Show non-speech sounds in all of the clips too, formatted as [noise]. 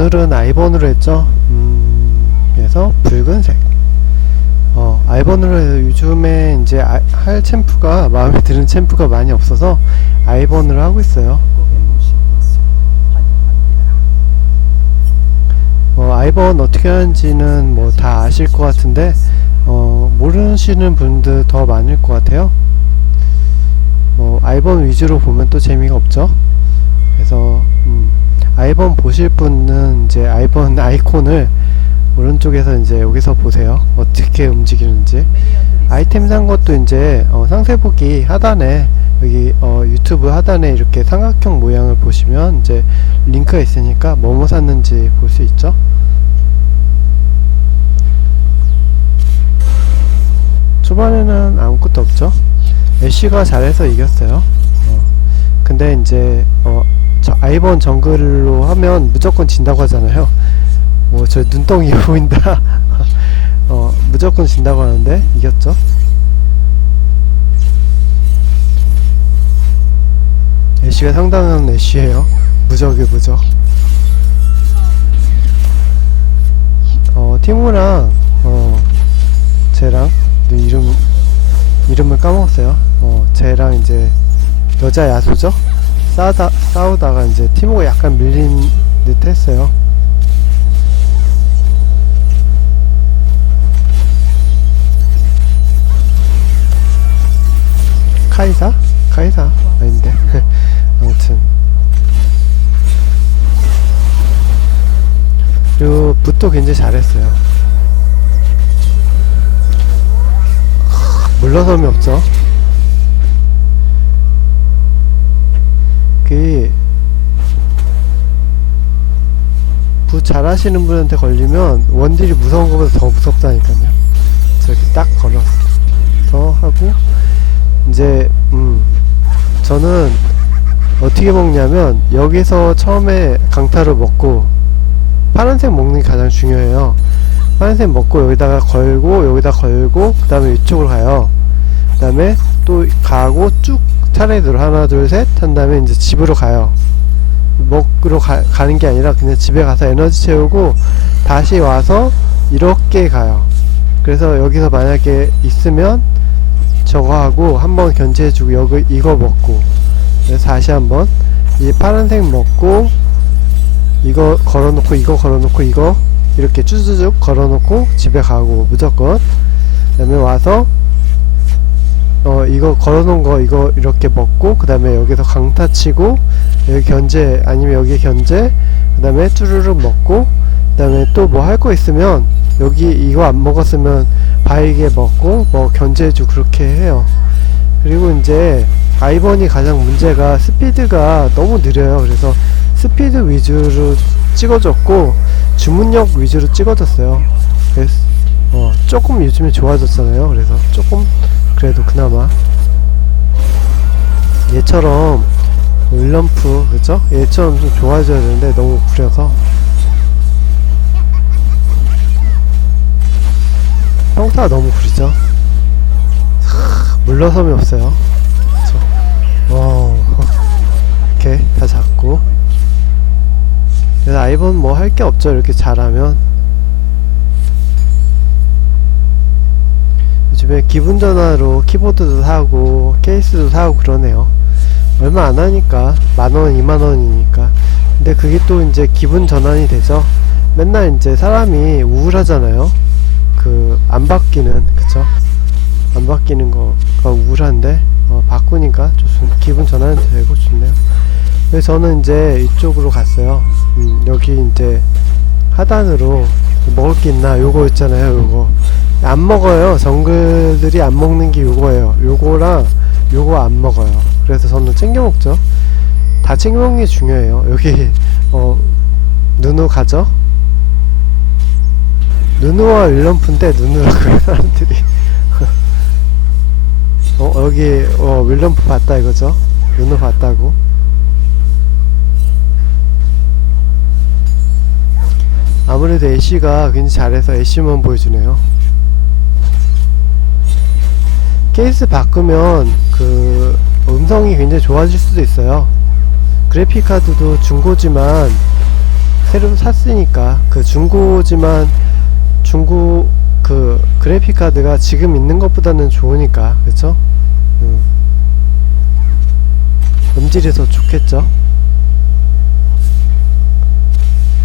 오늘은 아이번으로 했죠. 음, 그래서 붉은색. 어, 아이번으로 해서 요즘에 이제 아- 할 챔프가 마음에 드는 챔프가 많이 없어서 아이번으로 하고 있어요. 어, 아이번 어떻게 하는지는 뭐 다 아실 것 같은데 어, 모르시는 분들 더 많을 것 같아요. 뭐 아이번 위주로 보면 또 재미가 없죠. 그래서 음, 아이번 보실 분은 이제 아이번 아이콘을 오른쪽에서 이제 여기서 보세요. 어떻게 움직이는지. 아이템 산 것도 이제 어, 상세 보기 하단에 여기 어, 유튜브 하단에 이렇게 삼각형 모양을 보시면 이제 링크가 있으니까 뭐뭐 샀는지 볼 수 있죠. 초반에는 아무것도 없죠. 애쉬가 잘해서 이겼어요. 어, 근데 이제 어, 저 아이번 정글로 하면 무조건 진다고 하잖아요. 뭐 저 눈덩이 [laughs] 보인다. 어 무조건 진다고 하는데 이겼죠. 애쉬가 상당한 애쉬예요. 무적이 무적. 어 티모랑 어 쟤랑 네, 이름 이름을 까먹었어요. 어 쟤랑 이제 여자 야수죠. 싸우다 싸우다가 이제 티모가 약간 밀린 듯 했어요. 카이사? 카이사? 아닌데. [laughs] 아무튼. 그리고 붓도 굉장히 잘했어요. 물러섬이 없죠 붓 잘하시는 분한테 걸리면 원딜이 무서운 것보다 더 무섭다니까요. 저렇게 딱 걸어서 하고 이제 음 저는 어떻게 먹냐면 여기서 처음에 강타를 먹고 파란색 먹는 게 가장 중요해요. 파란색 먹고 여기다가 걸고 여기다 걸고 그 다음에 이쪽으로 가요. 그 다음에 또 가고 쭉 차례대로 하나 둘 셋 한 다음에 이제 집으로 가요 먹으러 가, 가는 게 아니라 그냥 집에 가서 에너지 채우고 다시 와서 이렇게 가요. 그래서 여기서 만약에 있으면 저거 하고 한번 견제해주고 여기 이거 먹고 그래서 다시 한번 이 파란색 먹고 이거 걸어놓고 이거 걸어놓고 이거 이렇게 쭈쭈쭉 걸어놓고 집에 가고 무조건. 그 다음에 와서 어 이거 걸어놓은 거 이거 이렇게 먹고 그 다음에 여기서 강타 치고 여기 견제 아니면 여기 견제 그 다음에 쭈르륵 먹고 그 다음에 또 뭐 할 거 있으면 여기 이거 안 먹었으면 바이게 먹고 뭐 견제해주고 그렇게 해요. 그리고 이제 아이번이 가장 문제가 스피드가 너무 느려요. 그래서 스피드 위주로 찍어줬고 주문력 위주로 찍어줬어요. 그래서 어, 조금 요즘에 좋아졌잖아요. 그래서 조금 그래도 그나마. 얘처럼 윌럼프 그죠? 얘처럼 좀 좋아져야 되는데 너무 구려서. 평타가 너무 구리죠? 하, 물러섬이 없어요. 그쵸? 와 [laughs] 이렇게 다 잡고. 그래서 아이번 뭐할 게 없죠. 이렇게 잘하면 요즘에 기분 전화로 키보드도 사고 케이스도 사고 그러네요. 얼마 안 하니까 만원 이만원이니까. 근데 그게 또 이제 기분 전환이 되죠 맨날 이제 사람이 우울하잖아요. 그 안 바뀌는 그쵸? 안 바뀌는 거가 우울한데 어, 바꾸니까 좋습 기분 전환이 되고 좋네요. 그래서 저는 이제 이쪽으로 갔어요. 음, 여기 이제 하단으로 먹을 게 있나? 요거 있잖아요 요거 안 먹어요. 정글들이 안 먹는 게 요거예요. 요거랑 요거 안 먹어요. 그래서 저는 챙겨 먹죠. 다 챙겨 먹는 게 중요해요. 여기 어 누누 가죠? 누누와 윌럼프인데 누누라고요 사람들이. [laughs] 어 여기 어 윌럼프 봤다 이거죠? 누누 봤다고? 아무래도 애쉬가 굉장히 잘해서 애쉬만 보여주네요 케이스 바꾸면 그 음성이 굉장히 좋아질 수도 있어요 그래픽 카드도 중고지만 새로 샀으니까 그 중고지만 중고 그 그래픽 카드가 지금 있는 것보다는 좋으니까 그쵸? 음. 음질이 더 좋겠죠?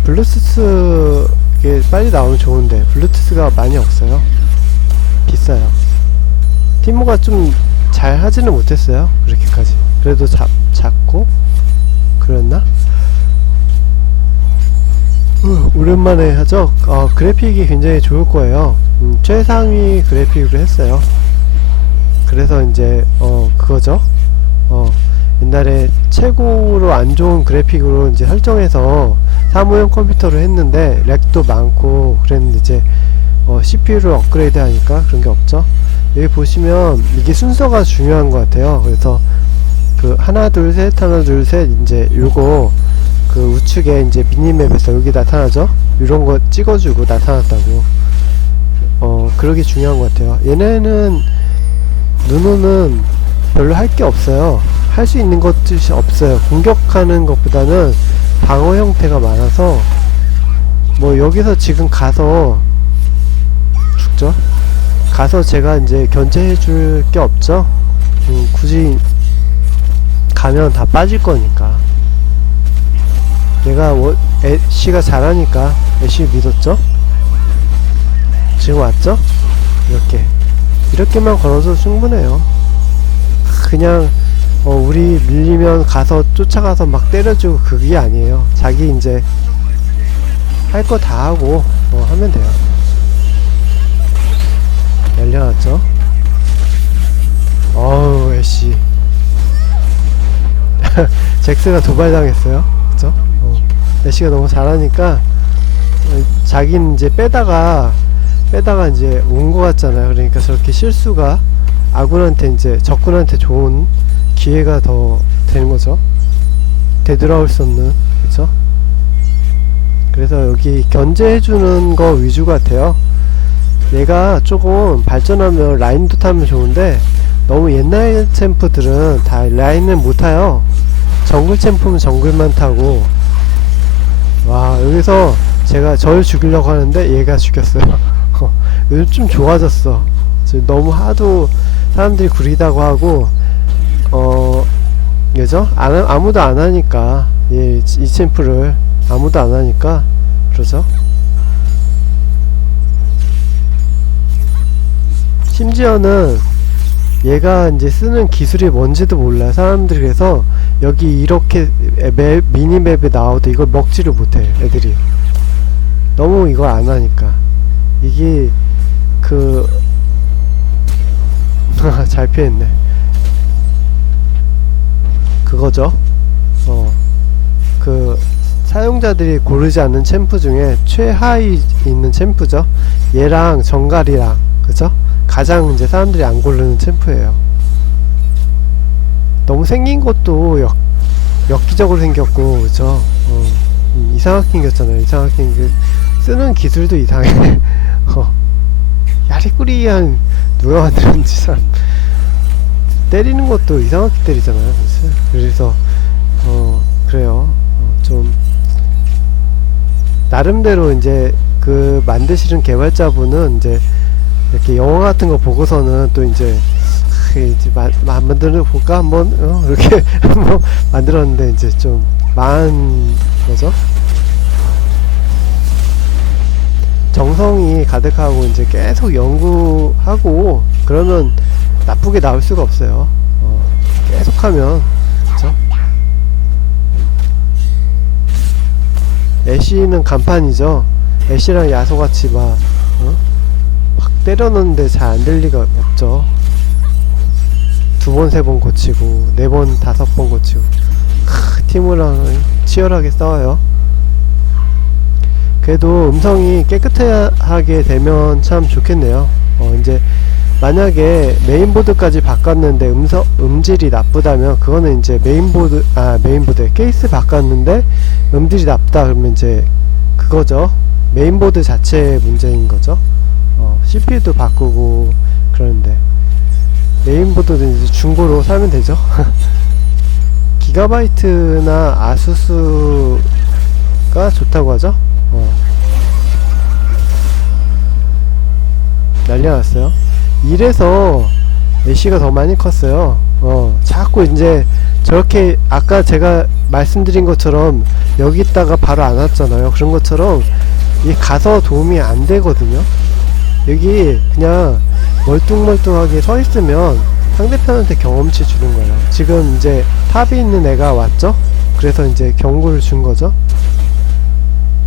블루투스 이게 빨리 나오면 좋은데 블루투스가 많이 없어요 비싸요 티모가 좀 잘 하지는 못했어요. 그렇게까지. 그래도 잡, 작고. 그랬나? 음, 오랜만에 하죠? 어, 그래픽이 굉장히 좋을 거예요. 음, 최상위 그래픽으로 했어요. 그래서 이제 어 그거죠? 어 옛날에 최고로 안 좋은 그래픽으로 이제 설정해서 사무용 컴퓨터로 했는데 렉도 많고 그랬는데 이제 어, CPU를 업그레이드 하니까 그런 게 없죠. 여기 보시면 이게 순서가 중요한 것 같아요. 그래서 그 하나 둘 셋 하나 둘 셋 이제 요거 그 우측에 이제 미니맵에서 여기 나타나죠. 이런 거 찍어주고 나타났다고. 어 그러게 중요한 것 같아요. 얘네는 누누는 별로 할 게 없어요. 할 수 있는 것들이 없어요. 공격하는 것보다는 방어 형태가 많아서 뭐 여기서 지금 가서 죽죠? 가서 제가 이제 견제해 줄 게 없죠? 음, 굳이 가면 다 빠질 거니까 얘가 워, 애쉬가 잘하니까 애쉬 믿었죠? 지금 왔죠? 이렇게 이렇게만 걸어도 충분해요 그냥 어, 우리 밀리면 가서 쫓아가서 막 때려주고 그게 아니에요. 자기 이제 할 거 다 하고 어, 하면 돼요. 열려놨죠? 어우 애쉬 [laughs] 잭스가 도발당했어요. 그쵸? 어, 애쉬가 너무 잘하니까 어, 자기는 이제 빼다가 빼다가 이제 온거 같잖아요. 그러니까 저렇게 실수가 아군한테 이제 적군한테 좋은 기회가 더 되는 거죠. 되돌아올 수 없는 그렇죠? 그래서 여기 견제해주는 거 위주 같아요. 얘가 조금 발전하면 라인도 타면 좋은데 너무 옛날 챔프들은 다 라인을 못 타요. 정글 챔프는 정글만 타고 와 여기서 제가 저를 죽이려고 하는데 얘가 죽였어요. [laughs] 요즘 좀 좋아졌어. 지금 너무 하도 사람들이 구리다고 하고 어 그죠? 안, 하- 아무도 안 하니까 예, 이 챔프를 아무도 안 하니까 그러죠? 심지어는 얘가 이제 쓰는 기술이 뭔지도 몰라 사람들이 그래서 여기 이렇게 맵, 미니맵에 나와도 이걸 먹지를 못해 애들이 너무 이걸 안 하니까 이게 그 [laughs] 잘 피했네 그거죠. 어, 그 사용자들이 고르지 않는 챔프 중에 최하위 있는 챔프죠. 얘랑 정갈이랑 그죠? 가장 이제 사람들이 안 고르는 챔프예요. 너무 생긴 것도 역, 엽기적으로 생겼고 그죠? 어, 음, 이상하게 생겼잖아요. 이상하게 생긴 쓰는 기술도 이상해. [laughs] 어, 야리꾸리한 누가 만들었는지 참. 때리는 것도 이상하게 때리잖아요. 그치? 그래서 어 그래요. 어, 좀 나름대로 이제 그 만드시는 개발자분은 이제 이렇게 영화 같은 거 보고서는 또 이제 크, 이제 마, 마, 만들어 볼까 한번 어, [laughs] 이렇게 한번 만들었는데 이제 좀 망한 거죠. 정성이 가득하고 이제 계속 연구하고 그러면 나쁘게 나올 수가 없어요. 어, 계속하면 그죠? 애쉬는 간판이죠. 애쉬랑 야소같이? 막 때려놓는데 잘 안 될 리가 없죠. 두 번, 세 번 고치고, 네 번, 다섯 번 고치고. 크, 티모랑 치열하게 싸워요. 그래도 음성이 깨끗하게 되면 참 좋겠네요. 어, 이제 만약에 메인보드까지 바꿨는데 음성 음질이 나쁘다면 그거는 이제 메인보드 아 메인보드 케이스 바꿨는데 음질이 나쁘다 그러면 이제 그거죠 메인보드 자체의 문제인 거죠 어, CPU도 바꾸고 그러는데 메인보드는 이제 중고로 사면 되죠 [laughs] 기가바이트나 아수스가 좋다고 하죠? 어. 난리 났어요. 이래서 애쉬가 더 많이 컸어요. 어, 자꾸 이제 저렇게 아까 제가 말씀드린 것처럼 여기 있다가 바로 안 왔잖아요. 그런 것처럼 이 가서 도움이 안 되거든요. 여기 그냥 멀뚱멀뚱하게 서 있으면 상대편한테 경험치 주는 거예요. 지금 이제 탑이 있는 애가 왔죠? 그래서 이제 경고를 준 거죠.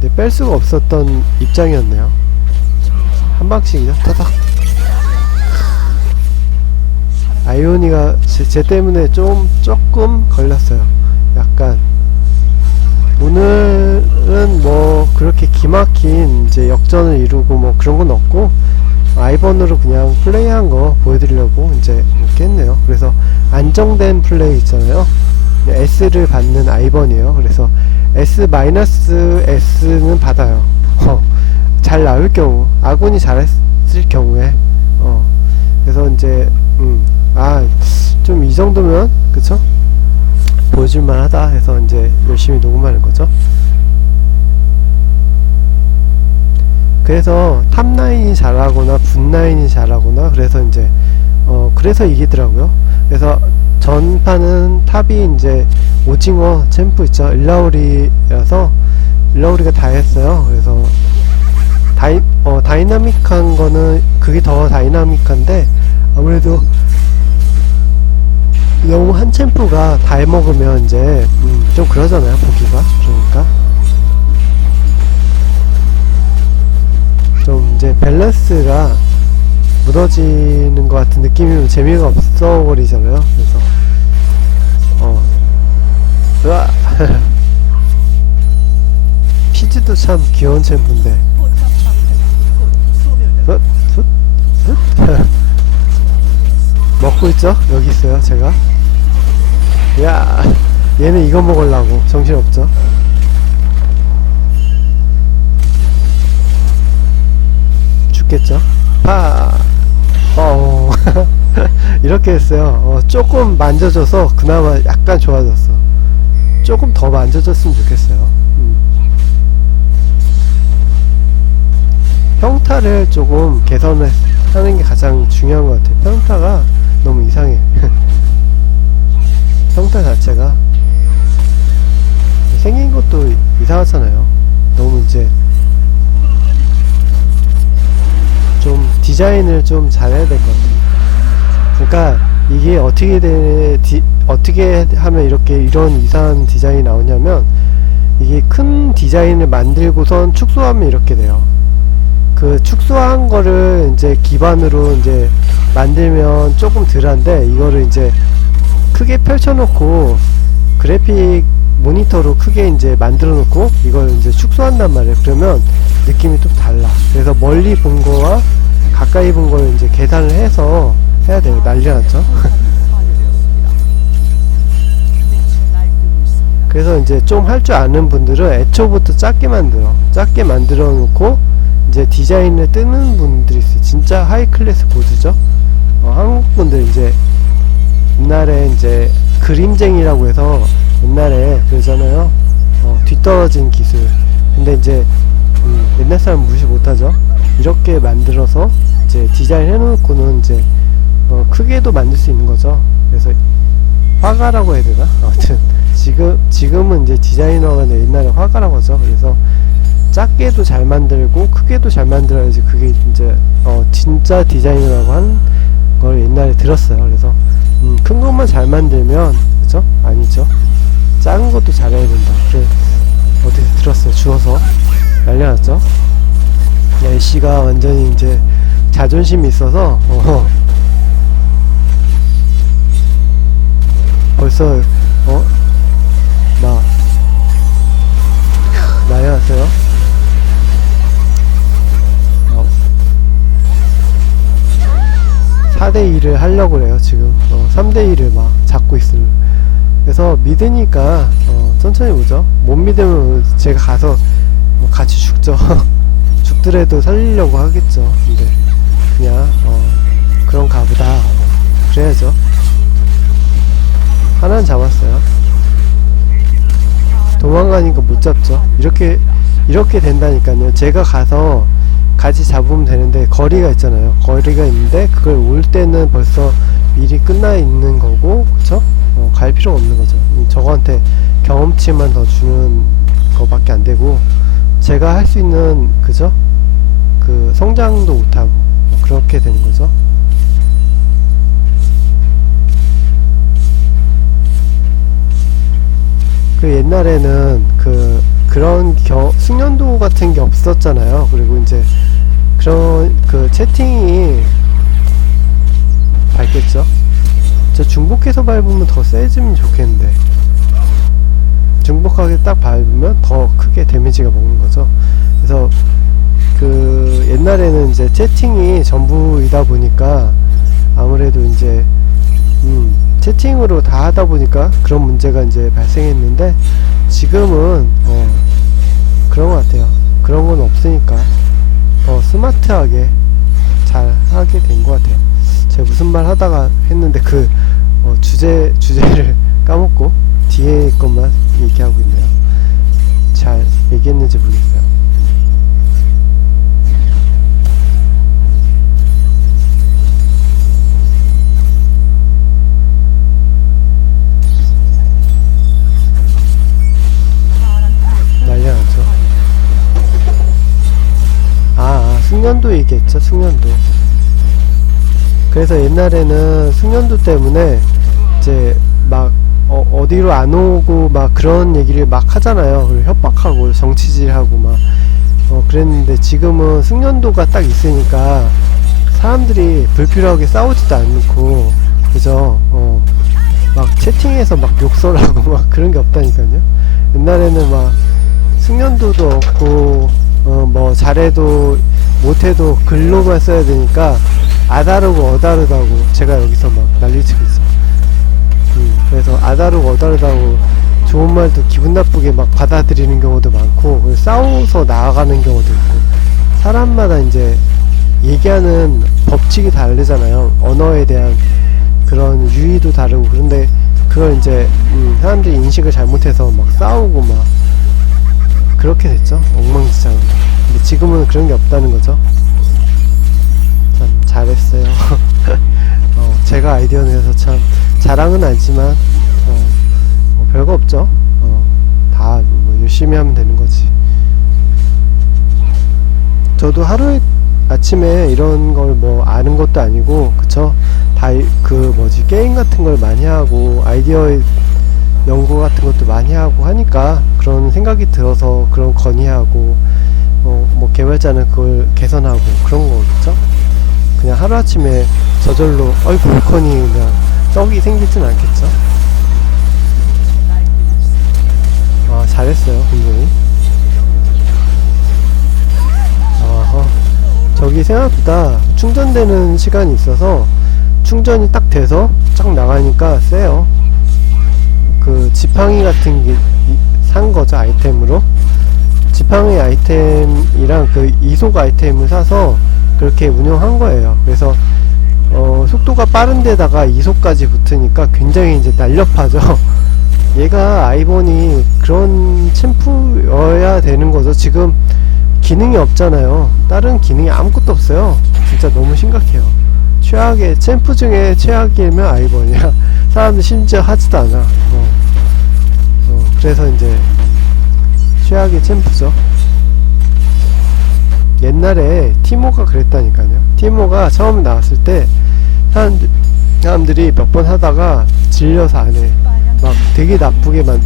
근데 뺄 수가 없었던 입장이었네요. 한 방씩이죠. 타닥. 아이오니가 제, 제 때문에 좀 조금 걸렸어요. 약간 오늘 은뭐 그렇게 기막힌 이제 역전을 이루고 뭐 그런 건 없고 아이번으로 그냥 플레이한 거 보여드리려고 이제 이렇게 했네요. 그래서 안정된 플레이 있잖아요. S를 받는 아이번이에요. 그래서 S-S는 받아요. 어, 잘 나올 경우, 아군이 잘했을 경우에, 어, 그래서 이제, 음, 아, 좀 이 정도면, 그쵸? 보여줄만 하다 해서 이제 열심히 녹음하는 거죠. 그래서 탑라인이 잘하거나 분라인이 잘하거나 그래서 이제 어 그래서 이기더라고요. 그래서 전판은 탑이 이제 오징어 챔프 있죠. 일라우리라서 일라우리가 다 했어요. 그래서 다이 어 다이나믹한 거는 그게 더 다이나믹한데 아무래도 너무 한 챔프가 다 해먹으면 이제 음, 좀 그러잖아요 보기가 그러니까 좀 이제 밸런스가 무너지는 것 같은 느낌이면 재미가 없어 버리잖아요. 그래서 어. 으아. [laughs] 피즈도 참 귀여운 챔프인데. [laughs] 먹고 있죠? 여기 있어요 제가? 야 얘는 이거 먹으려고. 정신 없죠 죽겠죠? 파! 어 이렇게 했어요. 어, 조금 만져줘서 그나마 약간 좋아졌어. 조금 더 만져줬으면 좋겠어요. 음. 평타를 조금 개선을 하는 게 가장 중요한 것 같아요. 평타가 너무 이상해. [laughs] 평타 자체가. 생긴 것도 이상하잖아요. 너무 이제 좀 디자인을 좀 잘해야 될 것 같아요. 그러니까 이게 어떻게 돼, 디, 어떻게 하면 이렇게 이런 이상한 디자인이 나오냐면 이게 큰 디자인을 만들고선 축소하면 이렇게 돼요. 그 축소한 거를 이제 기반으로 이제 만들면 조금 덜한데 이거를 이제 크게 펼쳐놓고 그래픽 모니터로 크게 이제 만들어 놓고 이걸 이제 축소한단 말이에요. 그러면 느낌이 좀 달라. 그래서 멀리 본 거와 가까이 본 걸 이제 계산을 해서 해야 돼요. 난리 났죠? [laughs] 그래서 이제 좀 할 줄 아는 분들은 애초부터 작게 만들어. 작게 만들어 놓고 이제 디자인을 뜨는 분들이 있어요. 진짜 하이 클래스 보드죠? 어, 한국 분들 이제 옛날에 이제 그림쟁이라고 해서 옛날에 그러잖아요. 어, 뒤떨어진 기술. 근데 이제 음, 옛날 사람 무시 못하죠. 이렇게 만들어서 이제 디자인 해놓고는 이제 어, 크게도 만들 수 있는 거죠. 그래서 화가라고 해야 되나? [laughs] 아무튼 지금 지금은 이제 디자이너가 옛날에 화가라고 하죠. 그래서 작게도 잘 만들고 크게도 잘 만들어야지 그게 이제 어, 진짜 디자이너라고 한 걸 옛날에 들었어요. 그래서 음, 큰 것만 잘 만들면 그죠? 아니죠. 작은 것도 잘해야 된다. 그래 어디서 들었어요. 주워서 났죠. LC가 완전히 이제 자존심이 있어서 어, 벌써 어? 나 난리 났어요. 어. 4대2를 하려고 그래요 지금 어, 3대2를 막 잡고 있을 그래서 믿으니까 어, 천천히 보죠 못 믿으면 제가 가서 뭐 같이 죽죠 [laughs] 죽더라도 살리려고 하겠죠 근데 그냥 어, 그런가 보다 그래야죠 하나는 잡았어요 도망가니까 못 잡죠 이렇게 이렇게 된다니까요. 제가 가서 같이 잡으면 되는데 거리가 있잖아요. 거리가 있는데 그걸 올 때는 벌써 일이 끝나 있는 거고, 그쵸? 어, 갈 필요가 없는 거죠. 음, 저거한테 경험치만 더 주는 거밖에 안 되고, 제가 할 수 있는, 그죠? 그 성장도 못하고, 뭐 그렇게 되는 거죠. 그 옛날에는 그 그런 겨, 숙련도 같은 게 없었잖아요. 그리고 이제 그런 그 채팅이 밝겠죠. 저 중복해서 밟으면 더 세지면 좋겠는데 중복하게 딱 밟으면 더 크게 데미지가 먹는 거죠. 그래서 그 옛날에는 이제 채팅이 전부이다 보니까 아무래도 이제 음, 채팅으로 다 하다 보니까 그런 문제가 이제 발생했는데 지금은 어, 그런 것 같아요. 그런 건 없으니까 더 스마트하게 잘 하게 된 것 같아요. 제가 무슨 말 하다가 했는데 그 어, 주제 주제를 [laughs] 까먹고 뒤에 것만 얘기하고 있네요. 잘 얘기했는지 모르겠어요. 숙련도 얘기했죠, 숙련도. 그래서 옛날에는 숙련도 때문에 이제 막 어, 어디로 안 오고 막 그런 얘기를 막 하잖아요. 그리고 협박하고 정치질하고 막 어, 그랬는데 지금은 숙련도가 딱 있으니까 사람들이 불필요하게 싸우지도 않고 그죠? 어, 막 채팅에서 막 욕설하고 막 그런 게 없다니까요. 옛날에는 막 숙련도도 없고 어, 뭐 잘해도 못해도 글로만 써야 되니까 아다르고 어다르다고 제가 여기서 막 난리치고 있어. 음, 그래서 아다르고 어다르다고 좋은 말도 기분 나쁘게 막 받아들이는 경우도 많고 싸워서 나아가는 경우도 있고 사람마다 이제 얘기하는 법칙이 다르잖아요. 언어에 대한 그런 유의도 다르고 그런데 그걸 이제 음, 사람들이 인식을 잘못해서 막 싸우고 막 그렇게 됐죠. 엉망진창. 근데 지금은 그런 게 없다는 거죠. 참 잘했어요. [laughs] 어, 제가 아이디어 내서 참 자랑은 아니지만 어, 뭐 별거 없죠. 어, 다 뭐 열심히 하면 되는 거지. 저도 하루에 아침에 이런 걸 뭐 아는 것도 아니고 그쵸? 다 그 뭐지 게임 같은 걸 많이 하고 아이디어 연구 같은 것도 많이 하고 하니까 그런 생각이 들어서 그런 건의하고 어, 뭐 개발자는 그걸 개선하고 그런 거겠죠? 그냥 하루아침에 저절로 어이구 울커니 그냥 떡이 생기진 않겠죠? 아 잘했어요 분명히 아하 저기 생각보다 충전되는 시간이 있어서 충전이 딱 돼서 쫙 나가니까 세요 그 지팡이 같은 게 산 거죠 아이템으로 지팡이 아이템이랑 그 이속 아이템을 사서 그렇게 운영한 거예요. 그래서 어, 속도가 빠른 데다가 이속까지 붙으니까 굉장히 이제 날렵하죠. [laughs] 얘가 아이본이 그런 챔프여야 되는 거죠. 지금 기능이 없잖아요. 다른 기능이 아무것도 없어요. 진짜 너무 심각해요. 최악의 챔프 중에 최악이면 아이본이야. [laughs] 사람들 심지어 하지도 않아. 어. 어, 그래서 이제 최악의 챔프죠. 옛날에 티모가 그랬다니까요. 티모가 처음 나왔을 때 사람들, 사람들이 몇 번 하다가 질려서 안해 막 되게 나쁘게 만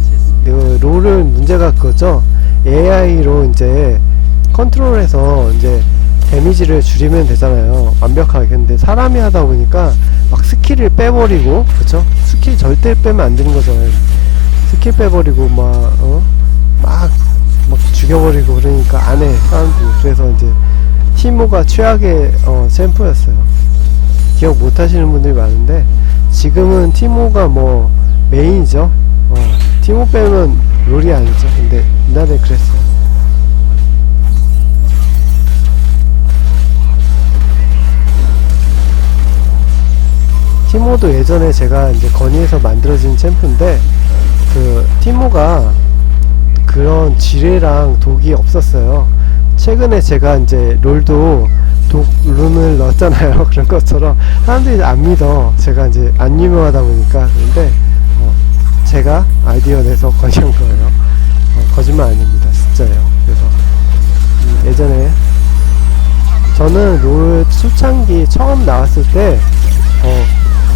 그, 롤은 문제가 그거죠. AI로 이제 컨트롤해서 이제 데미지를 줄이면 되잖아요. 완벽하게. 근데 사람이 하다 보니까 막 스킬을 빼버리고 그쵸? 스킬 절대 빼면 안 되는 거잖아요. 스킬 빼버리고 막 어? 막, 막 죽여버리고 그러니까 안해 사람들이 그래서 이제 티모가 최악의 어, 챔프였어요. 기억 못 하시는 분들이 많은데 지금은 티모가 뭐 메인이죠. 어, 티모 빼면 롤이 아니죠. 근데 옛날에 그랬어요. 티모도 예전에 제가 이제 건의해서 만들어진 챔프인데 그 티모가 그런 지뢰랑 독이 없었어요. 최근에 제가 이제 롤도 독 룬을 넣었잖아요. [laughs] 그런 것처럼 사람들이 안 믿어. 제가 이제 안 유명하다 보니까 그런데 어, 제가 아이디어 내서 [laughs] 건의한 거예요. 어, 거짓말 아닙니다. 진짜예요. 그래서 음, 예전에 저는 롤 초창기 처음 나왔을 때 어,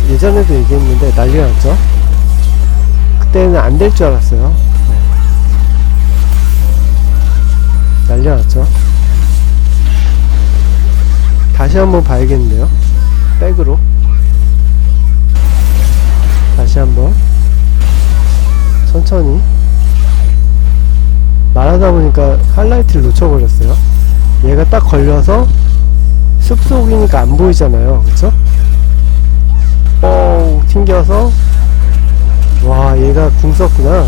예전에도 얘기했는데 난리 났죠. 그때는 안 될 줄 알았어요. 났죠. 다시 한번 봐야겠는데요. 백으로. 다시 한번. 천천히. 말하다 보니까 하이라이트를 놓쳐버렸어요. 얘가 딱 걸려서 숲속이니까 안 보이잖아요. 그쵸? 뻥 튕겨서 와 얘가 궁 썼구나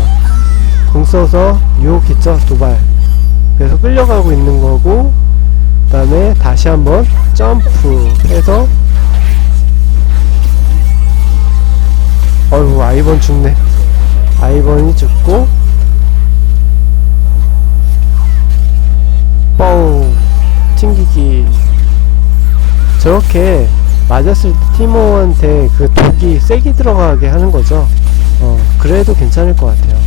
궁 써서 유혹했죠 도발 그래서 끌려가고 있는 거고 그 다음에 다시 한번 점프해서 어휴 아이번 죽네 아이번이 죽고 뻥 튕기기 저렇게 맞았을 때 티모한테 그 독이 세게 들어가게 하는 거죠. 어, 그래도 괜찮을 것 같아요.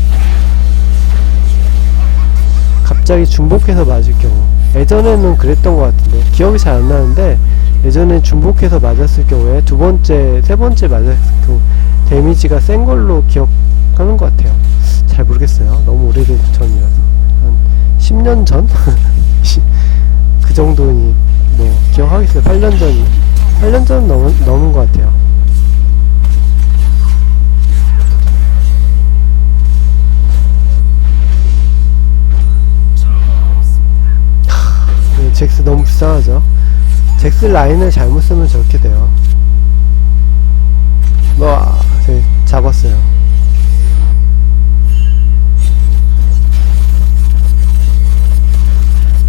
갑자기 중복해서 맞을 경우. 예전에는 그랬던 것 같은데, 기억이 잘 안 나는데, 예전에 중복해서 맞았을 경우에 두 번째, 세 번째 맞았을 경우, 데미지가 센 걸로 기억하는 것 같아요. 잘 모르겠어요. 너무 오래된 전이라서. 한 10년 전? [laughs] 그 정도니, 뭐, 기억하겠어요. 8년 전이. 8년 전 넘은, 넘은 것 같아요. 잭스 너무 불쌍하죠? 잭스 라인을 잘못 쓰면 저렇게 돼요. 와, 네, 잡았어요.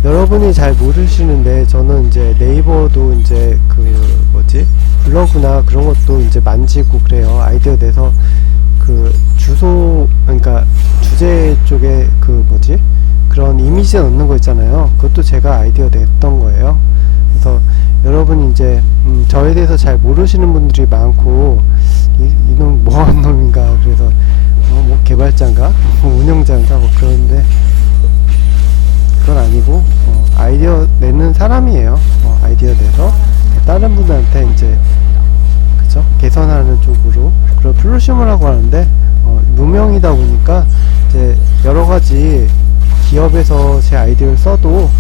여러분이 잘 모르시는데 저는 이제 네이버도 이제 그 뭐지 블로그나 그런 것도 이제 만지고 그래요 아이디어 내서 그 주소 그러니까 주제 쪽에 그 뭐지 그런 이미지 넣는 거 있잖아요. 그것도 제가 아이디어 냈던 거예요. 그래서 여러분이 이제 음, 저에 대해서 잘 모르시는 분들이 많고 이, 이놈 뭐한 놈인가. 그래서 어, 뭐 개발자인가? [laughs] 뭐 운영자인가? 뭐 그런데 그건 아니고 어, 아이디어 내는 사람이에요. 어, 아이디어 내서 다른 분한테 이제 그죠 개선하는 쪽으로. 그런 플루시움이라고 하는데 어, 무명이다 보니까 이제 여러 가지 기업에서 제 아이디어를 써도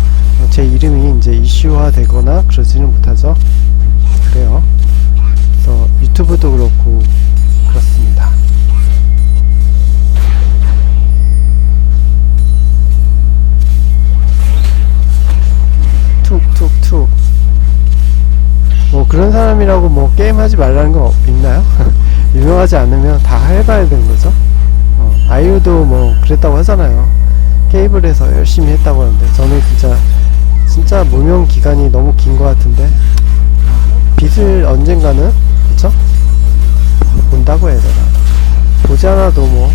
어, 제 이름이 이제 이슈화 되거나 그러지는 못하죠. 그래요. 그래서 유튜브도 그렇고 그렇습니다. 툭툭툭 뭐 그런 사람이라고 뭐 게임 하지 말라는 거 있나요? [laughs] 유명하지 않으면 다 해봐야 되는 거죠 어, 아이유도 뭐 그랬다고 하잖아요 케이블에서 열심히 했다고 하는데 저는 진짜 진짜 무명 기간이 너무 긴 것 같은데 빛을 언젠가는 그쵸? 본다고 해야 되나 보지 않아도 뭐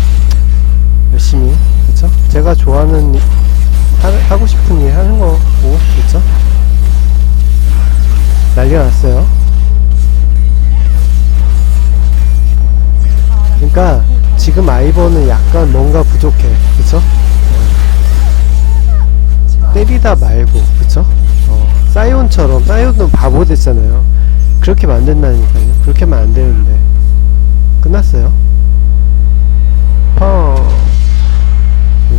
열심히 그쵸? 제가 좋아하는 일, 하, 하고 싶은 일 하는 거고 그쵸? 난리 났어요 그러니까 지금 아이버는 약간 뭔가 부족해 그쵸? 어. 때리다 말고 그쵸? 어, 사이온처럼 사이온도 바보 됐잖아요. 그렇게 만든다니까요. 그렇게 하면 안 되는데. 끝났어요? 펑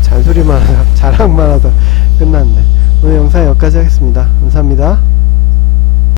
잔소리만 하다 [laughs] 자랑만 하다 끝났네. 오늘 영상 여기까지 하겠습니다. 감사합니다